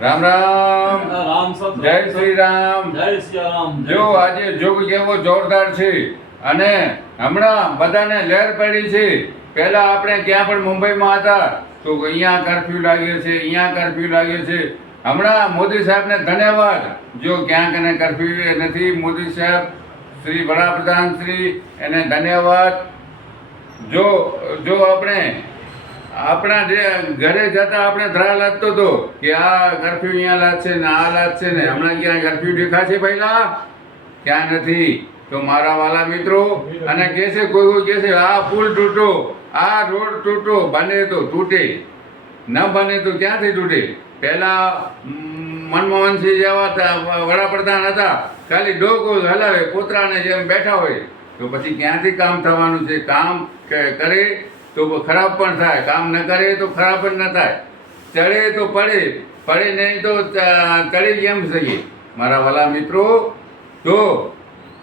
રામ રામ. રામ સત જય શ્રી રામ. જય શ્રી રામ. જો આજે યુગ કેવો જોરદાર છે અને હમણાં બધાને લહેર પડી છે. પહેલા આપણે ક્યાં પણ મુંબઈમાં હતા તો અહીંયા કર્ફ્યુ લાગ્યો છે, અહીંયા કર્ફ્યુ લાગ્યો છે. હમણાં મોદી સાહેબને ધન્યવાદ. જો ક્યાંક એને કર્ફ્યુ નથી, મોદી સાહેબ શ્રી વડાપ્રધાન શ્રી એને ધન્યવાદ. જો આપણે આપણા જે ઘરે જતા આપણે ધ્રા લાગતો હતો કે આ કર્ફ્યુ અહીંયા લાગશે ને આ લાગશે ને. હમણાં ક્યાં કર્ફ્યુ દેખાશે પહેલા? ક્યાં નથી. તો મારા વાલા મિત્રો અને કહે છે કોઈ કહે છે આ પુલ તૂટો, આ રોડ તૂટો, બને તો તૂટે, ન બને તો ક્યાંથી તૂટે. પહેલા મનમોહનસિંહ જેવા વડાપ્રધાન હતા, ખાલી ડોકો હલાવે પોતરાને જેમ બેઠા હોય. તો પછી ક્યાંથી કામ થવાનું છે? કામ કરે તો ખરાબ પણ થાય, કામ ન કરે તો ખરાબ પણ ન થાય. ચડે તો પડે, પડે નહીં તો ચડી કેમ શકીએ. મારા વાલા મિત્રો, તો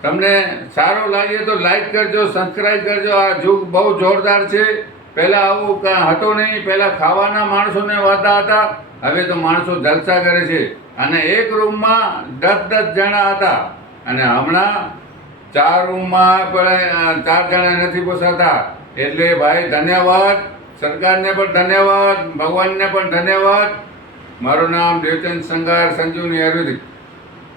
તમને સારું લાગે તો લાઈક કરજો, સબસ્ક્રાઈબ કરજો. આ યુગ બહુ જોરદાર છે. પહેલાં આવું હતો નહીં. પહેલાં ખાવાના માણસોને વાતા હતા, હવે તો માણસો જલસા કરે છે. અને એક રૂમમાં 10 જણા હતા અને હમણાં 4 રૂમમાં પણ 4 જણા નથી પોસાતા. એટલે ભાઈ ધન્યવાદ, સરકારને પણ ધન્યવાદ, ભગવાનને પણ ધન્યવાદ. મારું નામ દેવચંદ સંગાર, સંજીવની આયુર્વેદિક.